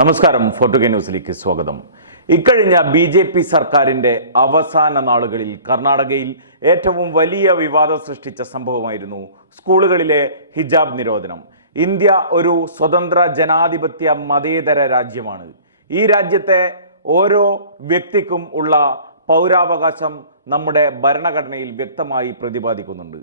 നമസ്കാരം. ഫോർട്ടുഗ ന്യൂസിലേക്ക് സ്വാഗതം. ഇക്കഴിഞ്ഞ ബി ജെ പി സർക്കാരിന്റെ അവസാന നാളുകളിൽ കർണാടകയിൽ ഏറ്റവും വലിയ വിവാദം സൃഷ്ടിച്ച സംഭവമായിരുന്നു സ്കൂളുകളിലെ ഹിജാബ് നിരോധനം. ഇന്ത്യ ഒരു സ്വതന്ത്ര ജനാധിപത്യ മതേതര രാജ്യമാണ്. ഈ രാജ്യത്തെ ഓരോ വ്യക്തിക്കും ഉള്ള പൗരാവകാശം നമ്മുടെ ഭരണഘടനയിൽ വ്യക്തമായി പ്രതിപാദിക്കുന്നുണ്ട്.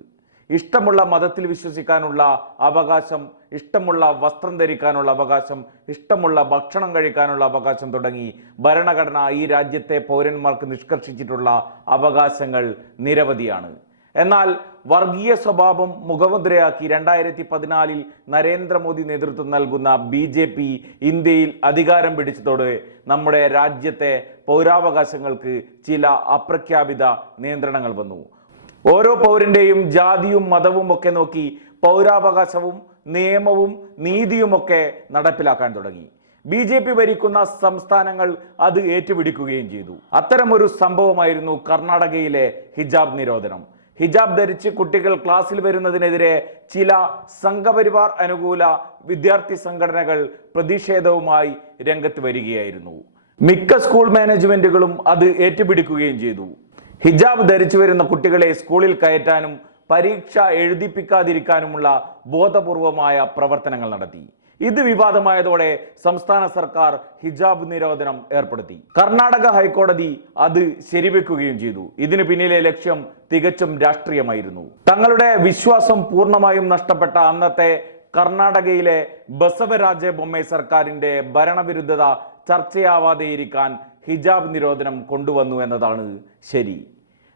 ഇഷ്ടമുള്ള മതത്തിൽ വിശ്വസിക്കാനുള്ള അവകാശം ഇഷ്ടമുള്ള വസ്ത്രം ധരിക്കാനുള്ള അവകാശം ഇഷ്ടമുള്ള ഭക്ഷണം കഴിക്കാനുള്ള അവകാശം തുടങ്ങി ഭരണഘടന ഈ രാജ്യത്തെ പൗരന്മാർക്ക് നിഷ്കർഷിച്ചിട്ടുള്ള അവകാശങ്ങൾ നിരവധിയാണ്. എന്നാൽ വർഗീയ സ്വഭാവം മുഖമുദ്രയാക്കി രണ്ടായിരത്തി പതിനാലിൽ നരേന്ദ്രമോദി നേതൃത്വം നൽകുന്ന ബി ജെ പി ഇന്ത്യയിൽ അധികാരം പിടിച്ചതോടെ നമ്മുടെ രാജ്യത്തെ പൗരാവകാശങ്ങൾക്ക് ചില അപ്രഖ്യാപിത നിയന്ത്രണങ്ങൾ വന്നു. ഓരോ പൗരന്റെയും ജാതിയും മതവും ഒക്കെ നോക്കി പൗരാവകാശവും നിയമവും നീതിയുമൊക്കെ നടപ്പിലാക്കാൻ തുടങ്ങി. ബി ജെ പി ഭരിക്കുന്ന സംസ്ഥാനങ്ങൾ അത് ഏറ്റുപിടിക്കുകയും ചെയ്തു. അത്തരമൊരു സംഭവമായിരുന്നു കർണാടകയിലെ ഹിജാബ് നിരോധനം. ഹിജാബ് ധരിച്ച് കുട്ടികൾ ക്ലാസ്സിൽ വരുന്നതിനെതിരെ ചില സംഘപരിവാർ അനുകൂല വിദ്യാർത്ഥി സംഘടനകൾ പ്രതിഷേധവുമായി രംഗത്ത് വരികയായിരുന്നു. മിക്ക സ്കൂൾ മാനേജ്മെന്റുകളും അത് ഏറ്റുപിടിക്കുകയും ചെയ്തു. ഹിജാബ് ധരിച്ചു വരുന്ന കുട്ടികളെ സ്കൂളിൽ കയറ്റാനും പരീക്ഷ എഴുതിപ്പിക്കാതിരിക്കാനുമുള്ള ബോധപൂർവമായ പ്രവർത്തനങ്ങൾ നടത്തി. ഇത് വിവാദമായതോടെ സംസ്ഥാന സർക്കാർ ഹിജാബ് നിരോധനം ഏർപ്പെടുത്തി. കർണാടക ഹൈക്കോടതി അത് ശരിവെക്കുകയും ചെയ്തു. ഇതിനു പിന്നിലെ ലക്ഷ്യം തികച്ചും രാഷ്ട്രീയമായിരുന്നു. തങ്ങളുടെ വിശ്വാസം പൂർണമായും നഷ്ടപ്പെട്ട അന്നത്തെ കർണാടകയിലെ ബസവരാജ ബൊമ്മെ സർക്കാരിന്റെ ഭരണവിരുദ്ധത ചർച്ചയാവാതെയിരിക്കാൻ ഹിജാബ് നിരോധനം കൊണ്ടുവന്നു എന്നതാണ് ശരി.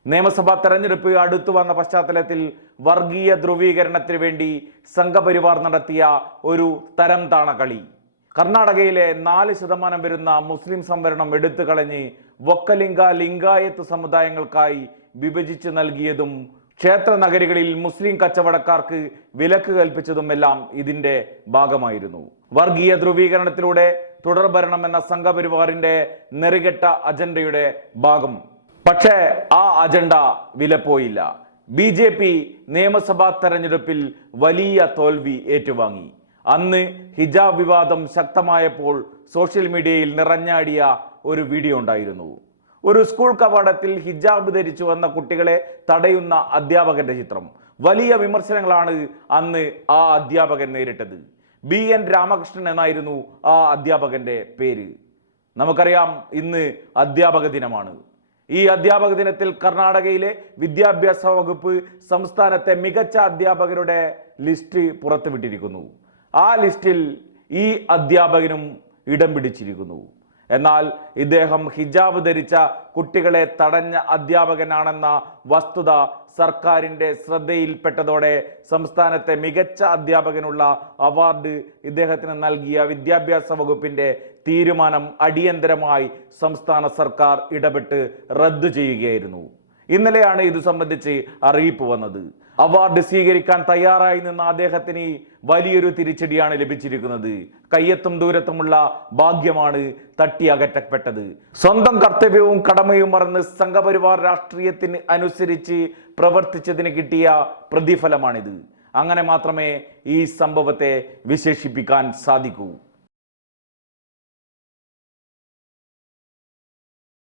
നിയമസഭാ തെരഞ്ഞെടുപ്പ് അടുത്തു വന്ന പശ്ചാത്തലത്തിൽ വർഗീയ ധ്രുവീകരണത്തിന് വേണ്ടി സംഘപരിവാർ നടത്തിയ ഒരു തരം താണ കളി കർണാടകയിലെ നാല് ശതമാനം വരുന്ന മുസ്ലിം സംവരണം എടുത്തു കളഞ്ഞ് വക്കലിംഗ ലിംഗായത്ത് സമുദായങ്ങൾക്കായി വിഭജിച്ച് നൽകിയതും ക്ഷേത്ര നഗരികളിൽ മുസ്ലിം കച്ചവടക്കാർക്ക് വിലക്ക് കൽപ്പിച്ചതുമെല്ലാം ഇതിന്റെ ഭാഗമായിരുന്നു. വർഗീയ ധ്രുവീകരണത്തിലൂടെ തുടർഭരണം എന്ന സംഘപരിവാറിന്റെ നെറികെട്ട അജണ്ടയുടെ ഭാഗം പക്ഷേ ആ അജണ്ട വിലപ്പോയില്ല. ബി ജെ പി നിയമസഭാ തെരഞ്ഞെടുപ്പിൽ വലിയ തോൽവി ഏറ്റുവാങ്ങി. അന്ന് ഹിജാബ് വിവാദം ശക്തമായപ്പോൾ സോഷ്യൽ മീഡിയയിൽ നിറഞ്ഞാടിയ ഒരു വീഡിയോ ഉണ്ടായിരുന്നു. ഒരു സ്കൂൾ കവാടത്തിൽ ഹിജാബ് ധരിച്ചു വന്ന കുട്ടികളെ തടയുന്ന അധ്യാപകന്റെ ചിത്രം. വലിയ വിമർശനങ്ങളാണ് അന്ന് ആ അധ്യാപകൻ നേരിട്ടത്. ബി എൻ രാമകൃഷ്ണൻ എന്നായിരുന്നു ആ അധ്യാപകന്റെ പേര്. നമുക്കറിയാം ഇന്ന് അധ്യാപക ദിനമാണ്. ഈ അധ്യാപക ദിനത്തിൽ കർണാടകയിലെ വിദ്യാഭ്യാസ വകുപ്പ് സംസ്ഥാനത്തെ മികച്ച അധ്യാപകരുടെ ലിസ്റ്റ് പുറത്തുവിട്ടിരിക്കുന്നു. ആ ലിസ്റ്റിൽ ഈ അധ്യാപകനും ഇടം പിടിച്ചിരിക്കുന്നു. എന്നാൽ ഇദ്ദേഹം ഹിജാബ് ധരിച്ച കുട്ടികളെ തടഞ്ഞ അധ്യാപകനാണെന്ന വസ്തുത സർക്കാരിന്റെ ശ്രദ്ധയിൽപ്പെട്ടതോടെ സംസ്ഥാനത്തെ മികച്ച അധ്യാപകനുള്ള അവാർഡ് ഇദ്ദേഹത്തിന് നൽകിയ വിദ്യാഭ്യാസ വകുപ്പിന്റെ തീരുമാനം അടിയന്തരമായി സംസ്ഥാന സർക്കാർ ഇടപെട്ട് റദ്ദു ചെയ്യുകയായിരുന്നു. ഇന്നലെയാണ് ഇത് സംബന്ധിച്ച് അറിയിപ്പ് വന്നത്. അവാർഡ് സ്വീകരിക്കാൻ തയ്യാറായി നിന്ന അദ്ദേഹത്തിന് വലിയൊരു തിരിച്ചടിയാണ് ലഭിച്ചിരിക്കുന്നത്. കയ്യെത്തും ദൂരത്തുമുള്ള ഭാഗ്യമാണ് തട്ടി അകറ്റപ്പെട്ടത്. സ്വന്തം കർത്തവ്യവും കടമയും മറന്ന് സംഘപരിവാർ രാഷ്ട്രീയത്തിന് അനുസരിച്ച് പ്രവർത്തിച്ചതിന് കിട്ടിയ പ്രതിഫലമാണിത്. അങ്ങനെ മാത്രമേ ഈ സംഭവത്തെ വിശേഷിപ്പിക്കാൻ സാധിക്കൂ.